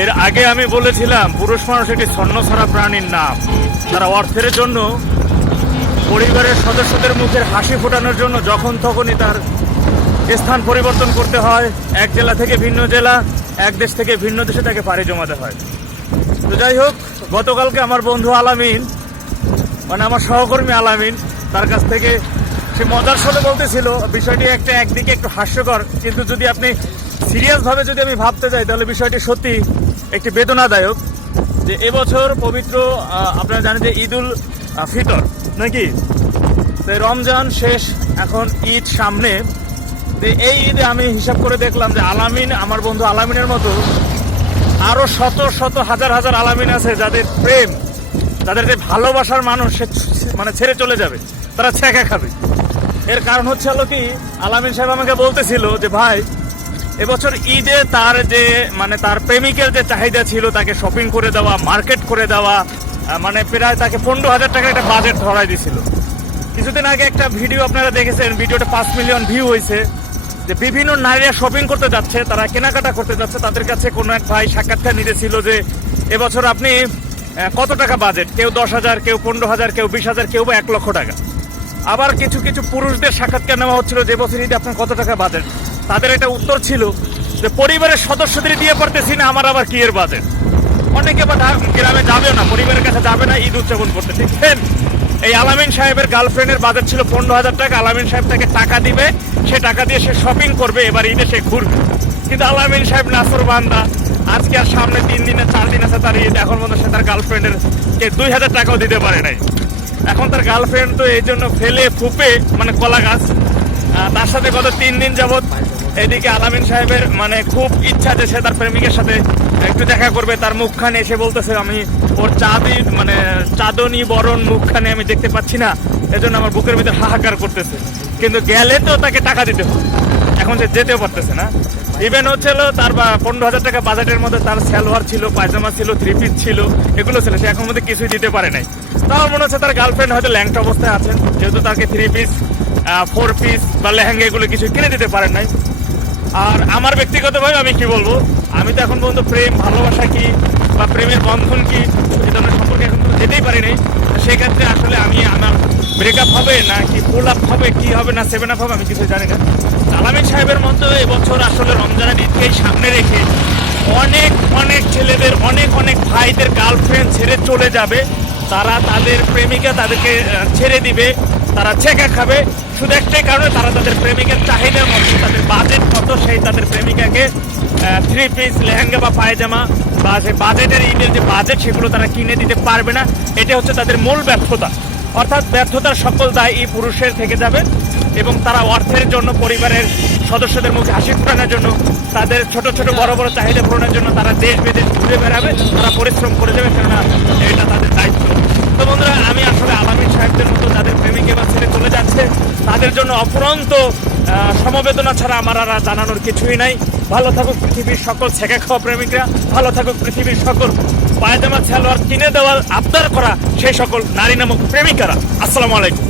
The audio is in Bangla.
এর আগে আমি বলেছিলাম পুরুষ মানুষ একটি ছন্নছাড়া প্রাণীর নাম। তারা অর্থের জন্য, পরিবারের সদস্যদের মুখের হাসি ফোটানোর জন্য যখন তখনই তার স্থান পরিবর্তন করতে হয়। এক জেলা থেকে ভিন্ন জেলা, এক দেশ থেকে ভিন্ন দেশে তাকে পাড়ি জমাতে হয়। তো যাই হোক, গতকালকে আমার বন্ধু আলামিন, মানে আমার সহকর্মী আলামিন, তার কাছ থেকে সে মজার সাথে বলতেছিল বিষয়টি একদিকে একটু হাস্যকর, কিন্তু যদি আপনি সিরিয়াসভাবে যদি আমি ভাবতে যাই তাহলে বিষয়টি সত্যি একটি বেদনাদায়ক। যে এবছর পবিত্র আপনারা জানেন যে ঈদুল ফিতর নাকি, তো রমজান শেষ, এখন ঈদ সামনে। এই ঈদে আমি হিসাব করে দেখলাম যে আলামিন, আমার বন্ধু আলামিনের মতো আরো শত শত হাজার হাজার আলামিন আছে যাদের প্রেম, যাদের যে ভালোবাসার মানুষ মানে ছেড়ে চলে যাবে, তারা ছ্যাঁকা খাবে। এর কারণ হচ্ছে হলো কি, আলামিন সাহেব আমাকে বলতেছিল যে ভাই, এবছর ঈদে তার যে মানে তার প্রেমিকের যে চাহিদা ছিল তাকে শপিং করে দেওয়া, মার্কেট করে দেওয়া, মানে প্রায় তাকে 15,000 টাকার একটা বাজেট ধরাই দিয়েছিল। কিছুদিন আগে একটা ভিডিও আপনারা দেখেছেন, ভিডিওটা 5 মিলিয়ন ভিউ হয়েছে, যে বিভিন্ন নারীরা শপিং করতে যাচ্ছে, তারা কেনাকাটা করতে যাচ্ছে। তাদের কাছে কোনো এক ভাই সাক্ষাৎকার নিতেছিল যে এবছর আপনি কত টাকা বাজেট, কেউ 10,000, কেউ 15,000, কেউ 20,000, কেউ বা 1 লক্ষ টাকা। আবার কিছু কিছু পুরুষদের সাক্ষাৎকার নেওয়া হচ্ছিল যে বছর ঈদে আপনার কত টাকা বাজেট। তাদের একটা উত্তর ছিল যে পরিবারের সদস্যদের দিয়ে পারতেছি না, আমার আবার কি এর বাজেট। অনেকে বা গ্রামে যাবে না, পরিবারের কাছে যাবে না ঈদ উদযাপন করতে। ঠিক এই আলামিন সাহেবের গার্লফ্রেন্ডের বাজেট ছিল 15,000 টাকা। আলামিন সাহেব তাকে টাকা দিবে, সে টাকা দিয়ে সে শপিং করবে, এবার ঈদে সে ঘুরবে। কিন্তু আলামিন সাহেব নাসর বান্দা, আজকে আর সামনে 3 দিনে 4 দিন আছে তার ঈদ, এখন পর্যন্ত সে তার গার্লফ্রেন্ডের 2,000 টাকাও দিতে পারে নাই। এখন তার গার্লফ্রেন্ড তো এই জন্য ফেলে ফুপে মানে কলা গাছ। তার সাথে গত 3 দিন যাবৎ এদিকে আলামিন সাহেবের মানে খুব ইচ্ছা যে সে তার প্রেমিকের সাথে একটু দেখা করবে। তার মুখখানে এসে বলতেছে আমি ওর মানে চাঁদনি বরণ মুখখানে আমি দেখতে পাচ্ছি না, এজন্য আমার বুকের ভিতরে হাহাকার করতেছে। কিন্তু গেলে তো তাকে টাকা দিতে হবে, এখন সে যেতেও পারতেছে না। ইভেন হচ্ছিল তার 15,000 টাকা বাজেটের মধ্যে তার সালোয়ার ছিল, পায়জামা ছিল, 3 পিস ছিল, এগুলো ছিল, সে এখন মধ্যে কিছুই দিতে পারে নাই। তাও মনে হচ্ছে তার গার্লফ্রেন্ড হয়তো ল্যাংটা অবস্থায় আছেন, যেহেতু তাকে 3 পিস 4 পিস বা লেহেঙ্গা এগুলো কিছু কিনে দিতে পারেন নাই। আর আমার ব্যক্তিগতভাবে আমি কি বলবো, আমি তো এখন পর্যন্ত প্রেম, ভালোবাসা কি বা প্রেমের বন্ধন কি এ ধরনের সম্পর্কে এখন পর্যন্ত যেতেই পারি নাই। সেক্ষেত্রে আসলে আমি আমার ব্রেকআপ হবে না কি ফুল আপ হবে কি হবে না 7 আপ হবে আমি কিছু জানি না। আলামিন সাহেবের মতো এবছর আসলে রমজানের ঈদকেই সামনে রেখে অনেক অনেক ছেলেদের, অনেক অনেক ভাইদের গার্লফ্রেন্ড ছেড়ে চলে যাবে। তারা তাদের প্রেমিকা তাদেরকে ছেড়ে দিবে, তারা ছেঁকা খাবে শুধু একটাই কারণে, তারা তাদের প্রেমিকের চাহিদার মতো, তাদের বাজেট কত সেই তাদের প্রেমিকাকে 3 পিস লেহেঙ্গা বা পায়জামা বা যে বাজেটের ঈদের যে বাজেট সেগুলো তারা কিনে দিতে পারবে না। এটা হচ্ছে তাদের মূল ব্যর্থতা। অর্থাৎ ব্যর্থতার সকল দায় এই পুরুষের থেকে যাবে এবং তারা অর্থের জন্য, পরিবারের সদস্যদের মুখে হাসি ফোটানোর জন্য, তাদের ছোট ছোট বড় বড় চাহিদা পূরণের জন্য তারা দেশ বিদেশ ঘুরে বেড়াবে, তারা পরিশ্রম করে যাবে, কেননা এটা তাদের দায়িত্ব। তো বন্ধুরা, আমি আসলে আলামিন সাহেবদের মতো যাদের প্রেমিকে বা ছেড়ে চলে যাচ্ছে তাদের জন্য অফুরন্ত সমবেদনা ছাড়া আমার আর জানানোর কিছুই নাই। ভালো থাকুক পৃথিবীর সকল ছেঁকা খাওয়া প্রেমিকরা, ভালো থাকুক পৃথিবীর সকল পায়জামা সালোয়ার কিনে দেওয়ার আবদার করা সেই সকল নারী নামক প্রেমিকারা। আসসালামু আলাইকুম।